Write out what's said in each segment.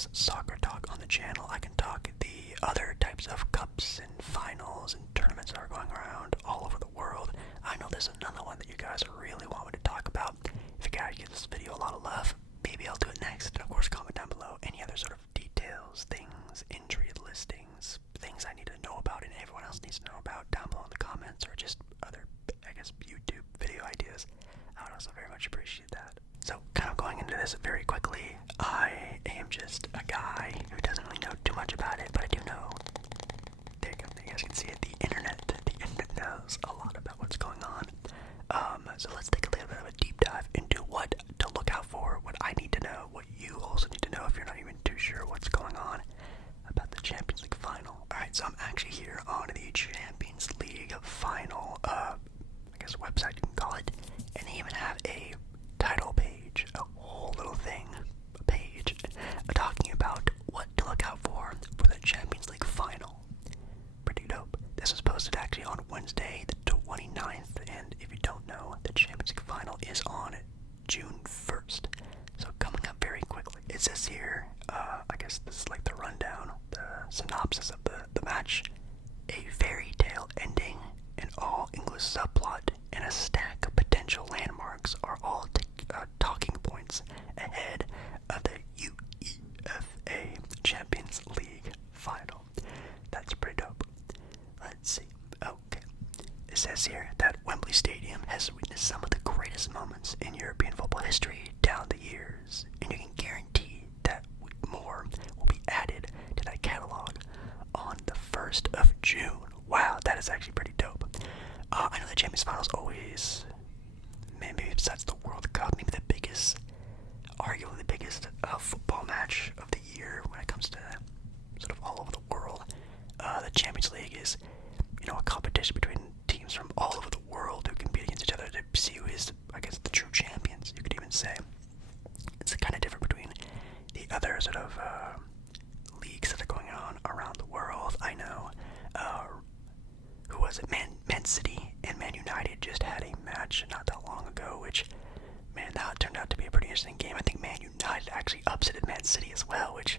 just soccer talk on the channel. I can talk the other types of cups and finals and tournaments that are going around all over the world. I know there's another one that you guys really want me to talk about. If you guys give this video a lot of love, maybe I'll do it next. And of course, comment down below any other sort of details, things, injury listings, things I need to know about and everyone else needs to know about down below in the comments, or just other, I guess, YouTube video ideas. I would also very much appreciate that. So, kind of going into this very quickly, I am just a guy who doesn't really know too much about it, but I do know, there you go, you guys can see it, the internet knows a lot about what's going on. So let's take a little bit of a deep dive into what to look out for, what I need to know, what you also need to know if you're not even too sure what's going on about the Champions League final. Alright, so I'm actually here on the Champions League final, I guess website you can call it, and they even have a title page, a whole little thing, a page, talking about what to look out for the Champions League final. Pretty dope. This was posted actually on Wednesday, the 29th, and if you don't know, the Champions League final is on June 1st, so coming up very quickly. It says here, I guess this is like the rundown, the synopsis of the match. A fairy tale ending, an all-English subplot, and a stack of potential landmarks are all talking points ahead of the UEFA Champions League final. That's pretty dope. Let's see. Okay. It says here that Wembley Stadium has witnessed some of the greatest moments in European football history down the years, and you can guarantee that more will be added to that catalog on the 1st of June. Wow, that is actually pretty dope. I know the Champions Final is always, maybe besides the World Cup, maybe the biggest, arguably the biggest football match of the year when it comes to sort of all over the world. The Champions League is, a competition between teams from all over the world who compete against each other to see who is, I guess, the true champions, you could even say. It's kind of different between the other sort of leagues that are going on around the world. I know, who was it? Man City and Man United just had a match not that long ago, which, man, that turned out to be a pretty interesting game. I think Man United actually upsetted Man City as well, which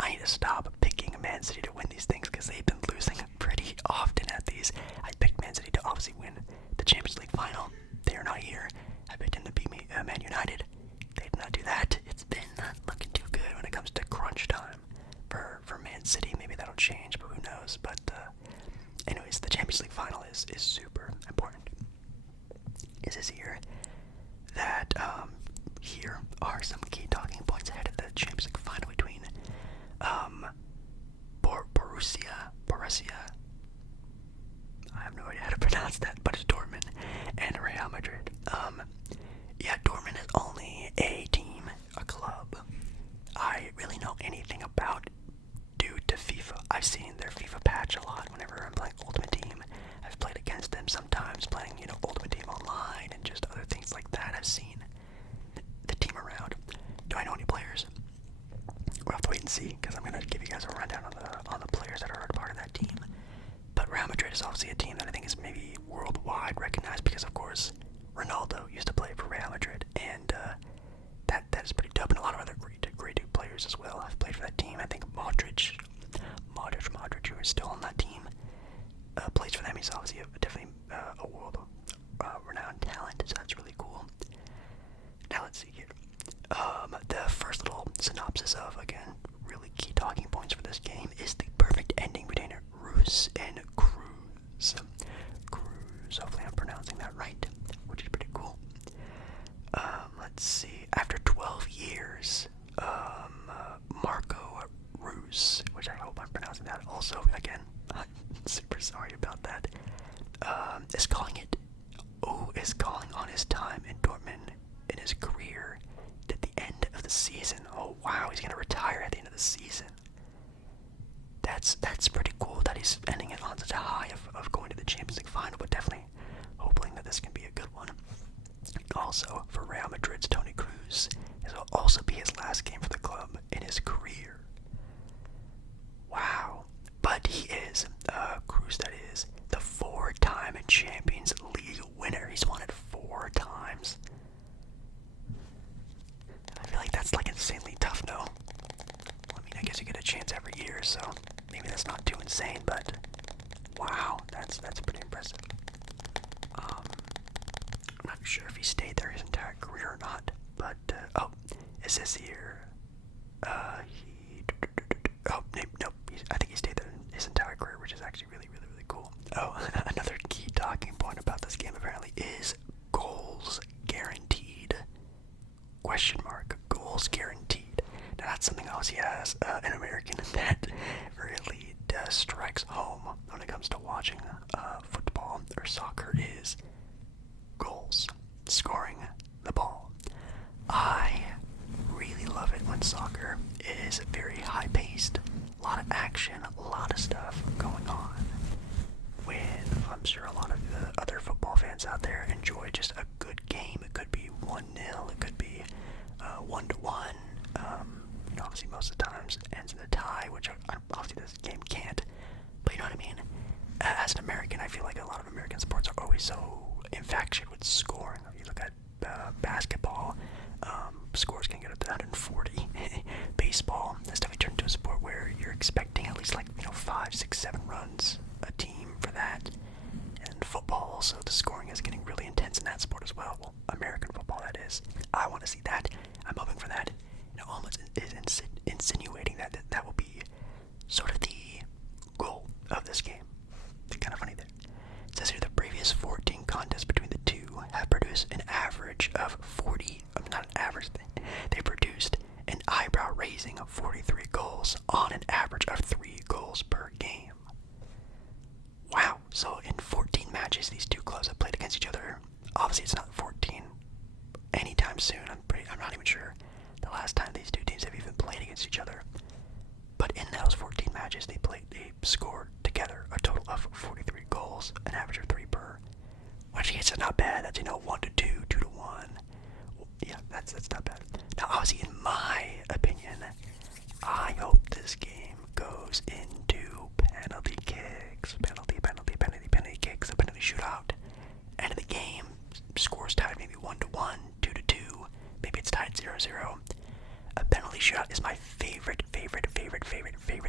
I need to stop picking Man City to win these things because they've been losing pretty often at these. I picked Man City to obviously win the Champions League final. They are not here. I picked them to beat Man United. They did not do that. It's been not looking too good when it comes to crunch time for Man City. Maybe that'll change, but who knows. But anyways, the Champions League final is super important. It says here that here are some key talking points ahead of the Champions League final between Borussia, I have no idea how to pronounce that, but it's Dortmund and Real Madrid. Yeah, Dortmund is only a team, a club I really know anything about due to FIFA. I've seen their FIFA patch a lot whenever I'm playing Ultimate Team. I've played against them sometimes playing, Ultimate Team Online and just other things like that. I've seen the team around. Do I know any players? We'll have to wait and see, because I'm going to give you guys a rundown on the players that are a part of that team. But Real Madrid is obviously a team that I think is maybe worldwide recognized because, of course, Ronaldo used to play for Real Madrid, and that is pretty dope, and a lot of other great players as well have played for that team. I think Modric, who is still on that team, plays for them. He's obviously definitely a world renowned talent, so that's really cool. Now let's see here. The first little synopsis of, again, really key talking points for this game is the perfect ending between Roos and Cruz. Hopefully I'm pronouncing that right, which is pretty cool. Let's see. After 12 years, Marco Roos, which I hope I'm pronouncing that also, again, I'm super sorry about that, is calling on his time in Dortmund in his career at the end of the season. Oh wow, he's gonna retire at the end of the season. That's pretty cool that he's ending it on such a high of going to the Champions League final, but definitely hoping that this can be a good one. Also, for Real Madrid's Toni Kroos, this will also be his last game for the club in his career. Wow. But he is, Kroos that is, the 4-time Champions League winner. He's won it 4 times. I feel like that's like insanely tough, no? years, so maybe that's not too insane, but wow, that's pretty impressive. I'm not sure if he stayed there his entire career or not, but oh, it says here, nope, I think he stayed there his entire career, which is actually really cool. Oh, another key talking point about this game apparently is goals guaranteed. Question mark, goals guaranteed. Now that's something else he has, an American that really strikes home when it comes to watching football or soccer is goals, scoring the ball. I really love it when soccer is very high-paced, a lot of action, a lot of stuff going on. When I'm sure a lot of the other football fans out there enjoy just a good game. It could be 1-0, it could be 1-1. Obviously most of the times it ends in a tie, which obviously this game can't. But you know what I mean? As an American, I feel like a lot of American sports are always so infatuated with scoring. If you look at basketball, scores can get up to 140. Baseball, that's definitely turned into a sport where you're expecting at least 5, 6, 7 runs a team for that. And football also, the scoring is getting really intense in that sport as well. Well, American football, that is. I want to see that. I'm hoping for that. Almost is insinuating that that will be sort of the goal of this game. It's kind of funny there. It says here the previous 14 contests between the two have produced an average of 40, not an average thing, they produced an eyebrow raising of 43 goals on an average of 3 goals per game. Wow, so in 14 matches these two clubs have played against each other. Obviously it's not 14 anytime soon. I'm not even sure the last time these two teams have even played against each other. But in those 14 matches they scored together a total of 43 goals, an average of 3 per. Which is not bad. That's 1-2, 2-1. Yeah, that's not bad. Now obviously in my opinion, I hope this game goes into penalty kicks. Penalty kicks, a penalty shootout. End of the game, scores tied maybe 1-1, 2-2, maybe it's tied 0-0. A penalty shootout is my favorite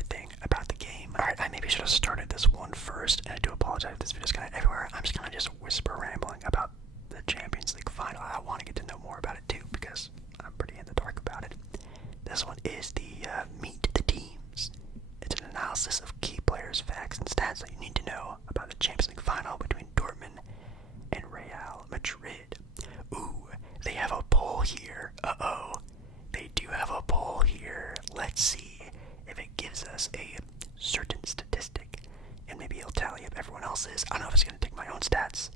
thing about the game. Alright, I maybe should have started this one first, and I do apologize if this video's kind of everywhere. I'm just kind of whisper rambling about the Champions League final. I want to get to know more about it too, because I'm pretty in the dark about it. This one is the Meet the Teams. It's an analysis of key players, facts, and stats that you need to know about the Champions League final between Dortmund and Real Madrid. Ooh, they have a poll here. Uh-oh. They do have a poll here. Let's see if it gives us a certain statistic. And maybe it'll tally up everyone else's. I don't know if it's going to take my own stats.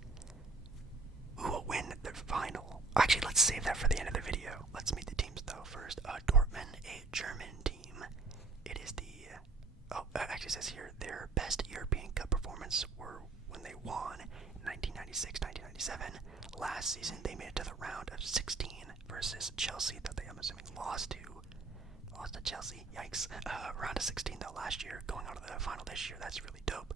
Who will win the final? Actually, let's save that for the end of the video. Let's meet the teams though first. Dortmund, a German team. It is the... actually it says here, their best European Cup performance were when they won in 1996, 1997. Last season, they made it to the round of 16 versus Chelsea, that I'm assuming lost to Chelsea. Yikes. Round of 16 though last year, going on to the final this year. That's really dope.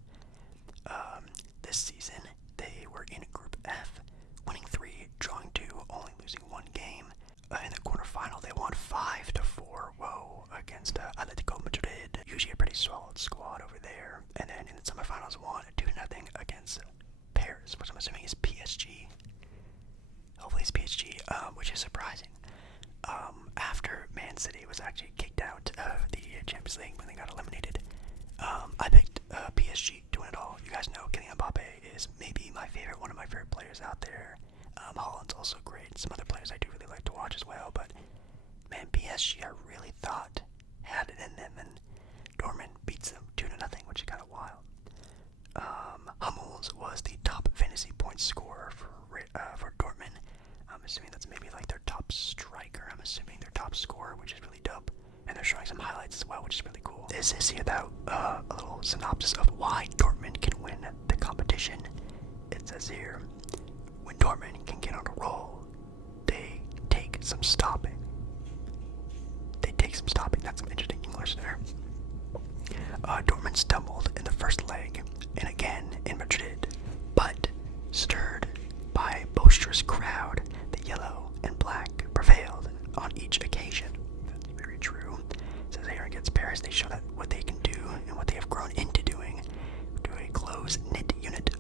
This season, they were in Group F, winning 3, drawing 2, only losing 1 game. In the quarterfinal, they won 5-4. Whoa, against Atletico Madrid. Usually a pretty solid squad over there. And then in the semifinals, won 2-0 against Paris, which I'm assuming is PSG. Hopefully it's PSG, which is surprising. After Man City was actually kicked out of the Champions League when they got eliminated, I picked PSG to win it all. You guys know Kylian Mbappe is maybe one of my favorite players out there. Haaland's also great. Some other players I do really like to watch as well, but man, PSG I really thought had it in them, and Dortmund beats them 2-0, which is kind of wild. Hummels was the top fantasy point scorer for Dortmund. I'm assuming that's maybe their top striker. I'm assuming their top scorer, which is really dope. And they're showing some highlights as well, which is really cool. This is here though, a little synopsis of why Dortmund can win the competition. It says here, when Dortmund can get on a roll, they take some stopping. That's some interesting English there. Dortmund stumbled in the first leg, and again in Madrid, but stirred by a boisterous crowd, the yellow and black prevailed on each occasion. That's very true. It says here, against Paris, they show that what they can do and what they have grown into doing. Do a close-knit unit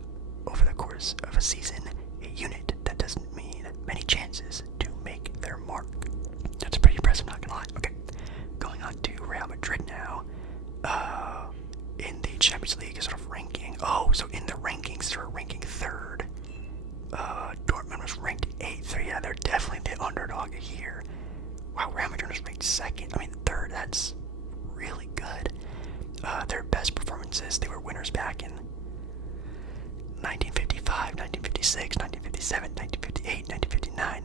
over the course of a season, a unit that doesn't mean many chances to make their mark. That's pretty impressive, not gonna lie. Okay, going on to Real Madrid now. In the Champions League sort of ranking. Oh, so in the rankings, they're ranking third. Dortmund was ranked 8th. So yeah, they're definitely the underdog here. Wow, Real Madrid was ranked second. I mean, third. That's really good. Their best performances, they were winners back in 1955, 1956, 1957, 1958, 1959,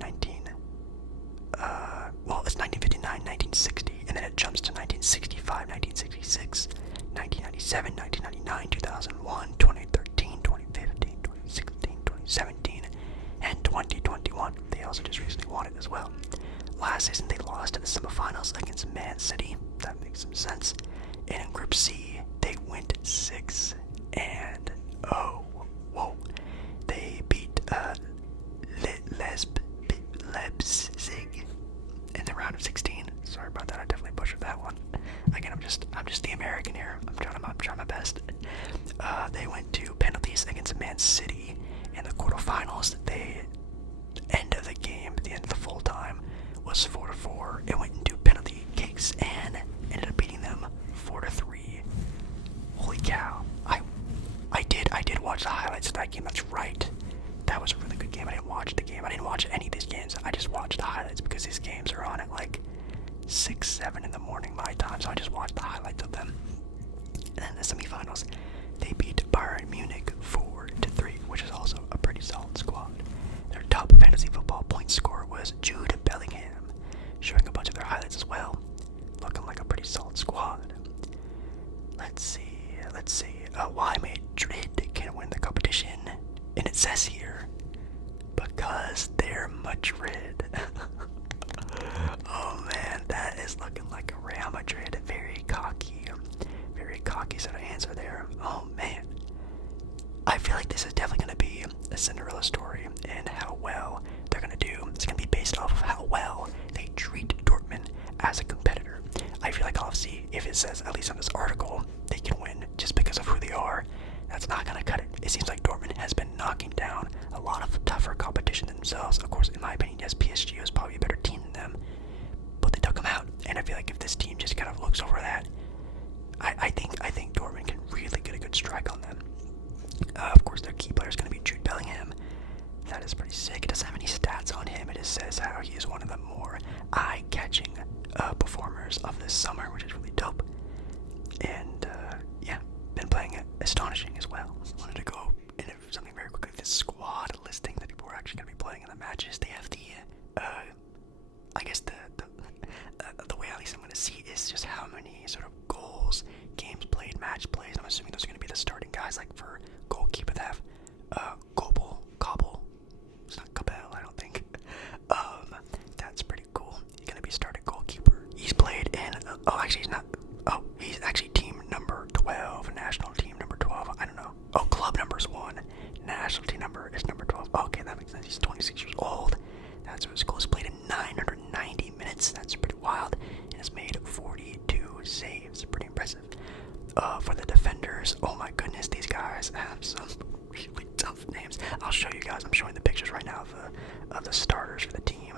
it's 1959, 1960, and then it jumps to 1965, 1966, 1997, 1999, 2001, 2013, 2015, 2016, 2017, and 2021. They also just recently won it as well. Last season, they lost in the semifinals against Man City. That makes some sense. And in Group C, they went 6 and they beat Leipzig in the round of 16. Sorry about that. I definitely butchered that one. Again, I'm just the American here. I'm trying my best. They went to penalties against Man City in the quarterfinals. End of the game, the end of the full time, was 4-4. It went into penalty kicks and ended up beating them 4-3. Holy cow! I did watch the highlights of that game. That's right. That was a really good game. I didn't watch the game. I didn't watch any of these games. I just watched the highlights because these games are on at like 6, 7 in the morning my time. So I just watched the highlights of them. And then the semifinals, they beat Bayern Munich 4-3, which is also a pretty solid squad. Their top fantasy football point scorer was Jude Bellingham, showing a bunch of their highlights as well. Looking like a pretty solid squad. Let's see. Why Madrid can win the competition? And it says here, because they're Madrid. Oh man, that is looking like a Real Madrid. Very cocky set of answer there. Oh man. I feel like this is definitely going to be a Cinderella story and how well they're going to do. It's going to be based off of how well they treat Dortmund as a competitor. I feel like I'll see if it says, at least on this article, they can win just because of who they are. That's not going to cut it. It seems like Dortmund has been knocking down a lot of tougher competition than themselves. Of course, in my opinion, yes, PSG is probably a better team than them, but they took them out. And I feel like if this team just kind of looks over that, I think Dortmund can really get a good strike on them. Of course, their key player is going to be Jude Bellingham. That is pretty sick. It doesn't have any stats on him. It just says how he is one of the more eye-catching performers of this summer, which is really dope. And been playing astonishing as well. Wanted to go into something very quickly. This squad listing that people are actually going to be playing in the matches. They have the, the way at least I'm going to see is just how many sort of goals, games played, match plays. I'm assuming those are going to be the starting guys. Like for goalkeeper, they have Cobble. It's not Cabell, I don't think. That's pretty cool. He's going to be starting goalkeeper. He's played in, he's not. Oh, he's actually team number 12, national team number 12. I don't know. Oh, club number's 1. National team number is number 12. Okay, that makes sense. He's 26 years old. That's what his goal. He's played in 990 minutes. That's pretty wild. And has made 42 saves. Pretty impressive. For the defenders, oh my goodness, these guys have some really tough names. I'll show you guys. I'm showing the pictures right now of the starters for the team.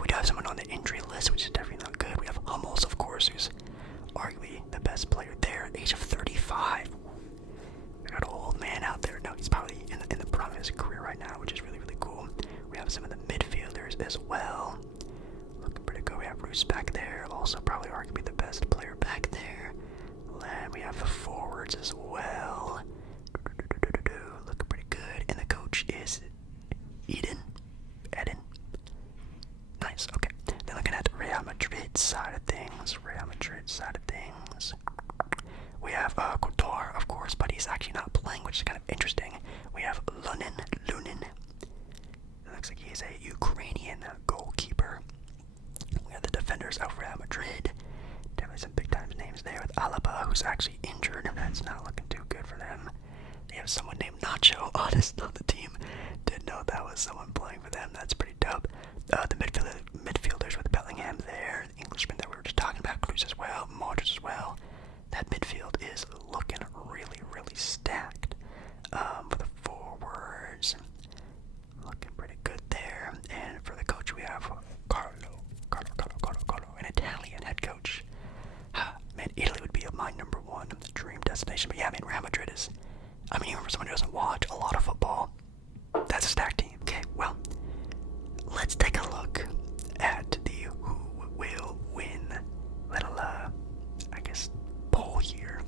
We do have someone on the injury list, which is definitely not good. We have Hummels, of course, who's arguably the best player there at age of 35. We got an old man out there. No, he's probably in the prime of his career right now, which is really, really cool. We have some of the midfielders as well. Looking pretty good. We have Roos back there, also probably arguably the best player back there. And we have the forwards as well. Looking pretty good. And the coach is Eden. Nice, okay. Then looking at the Real Madrid side of things. We have Couture, of course, but he's actually not playing, which is kind of interesting. We have Lunin. It looks like he's a Ukrainian goalkeeper. We have the defenders of Real Madrid. Definitely some big time names there with Alaba, who's actually injured. That's not looking too good for them. They have someone named Nacho on the team. Didn't know that was someone playing for them. That's pretty dope. The midfielders with Bellingham there. The Englishman that we were just talking about, Cruz as well. Modric as well. That midfield is looking really, really stacked. For the forwards, looking pretty good there. And for the coach, we have Carlo, an Italian head coach. Man, Italy would be my number one dream destination. But yeah, I mean, Real Madrid is, even for someone who doesn't watch a lot of football, that's a stacked team. Okay, well, let's take a look at the who will win little, poll here.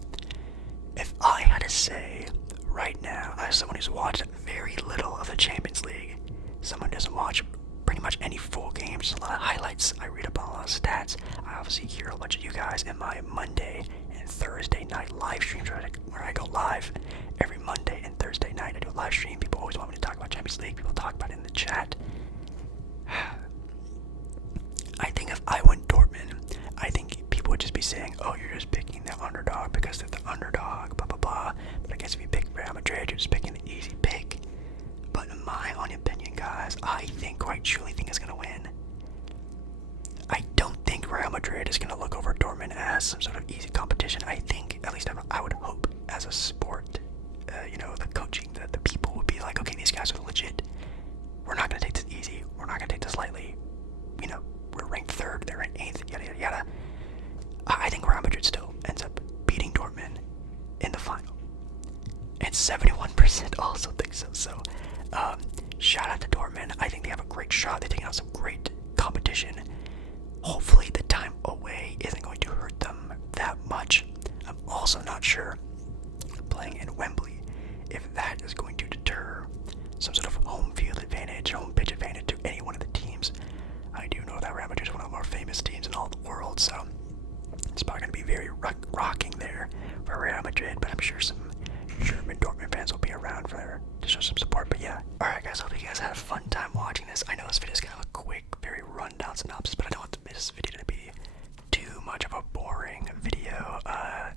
If I had to say right now, as someone who's watched very little of the Champions League, someone who doesn't watch pretty much any full games, a lot of highlights, I read up on a lot of stats, I obviously hear a bunch of you guys in my Monday and Thursday night live streams where I go live every Monday and Thursday night. I do a live stream. People always want me to talk about Champions League. People talk about it in the chat. I think if I went Dortmund, I think people would just be saying, oh, you're just picking the underdog because they're the underdog, blah, blah, blah. But I guess if you pick Real Madrid, you're just picking the easy pick. But in my own opinion, guys, I truly think it's going to win. I don't think Real Madrid is going to look over Dortmund as some sort of easy competition. I think, at least I would hope, as a sport, the coaching, the people would be like, okay, these guys are legit. We're not going to take this easy. We're not going to take this lightly. We're ranked 3rd, they're ranked 8th, yada, yada, yada. I think Real Madrid still ends up beating Dortmund in the final. And 71% also think so. So, shout out to Dortmund. I think they have a great shot. They're taking out some great competition. Hopefully the time away isn't going to hurt them that much. I'm also not sure, playing in Wembley, if that is going to deter some sort of home field advantage, home pitch advantage to any one of the teams. I do know that Real Madrid is one of the more famous teams in all the world, so it's probably going to be very rocking there for Real Madrid, but I'm sure some German Dortmund fans will be around to show some support. But yeah, alright guys, hope you guys had a fun time watching this. I know this video is kind of a quick, very rundown synopsis, but I don't want this video to be too much of a boring video.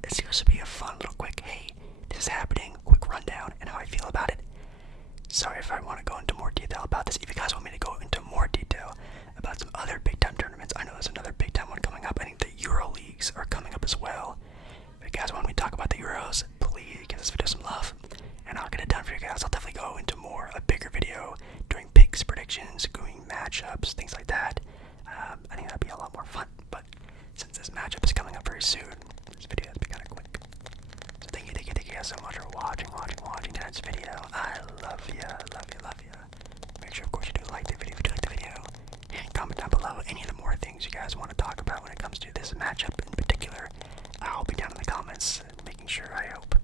It's supposed to be a fun little quick, hey, this is happening, quick rundown, and how I feel about it. Sorry if I want to go into more detail about this. If you guys want me to go into more detail about some other big-time tournaments, I know there's another big-time one coming up. I think the Euro Leagues are coming up as well. If you guys want me to talk about the Euros, please give this video some love, and I'll get it done for you guys. I'll definitely go into a bigger video, doing picks, predictions, doing matchups, things like that. I think that'd be a lot more fun, but since this matchup is coming up very soon, this video has to be kind of quick. So thank you guys so much for watching tonight's video. I love ya. Make sure, of course, you do like the video if you do like the video, and comment down below any of the more things you guys want to talk about when it comes to this matchup in particular. I'll be down in the comments, making sure, I hope,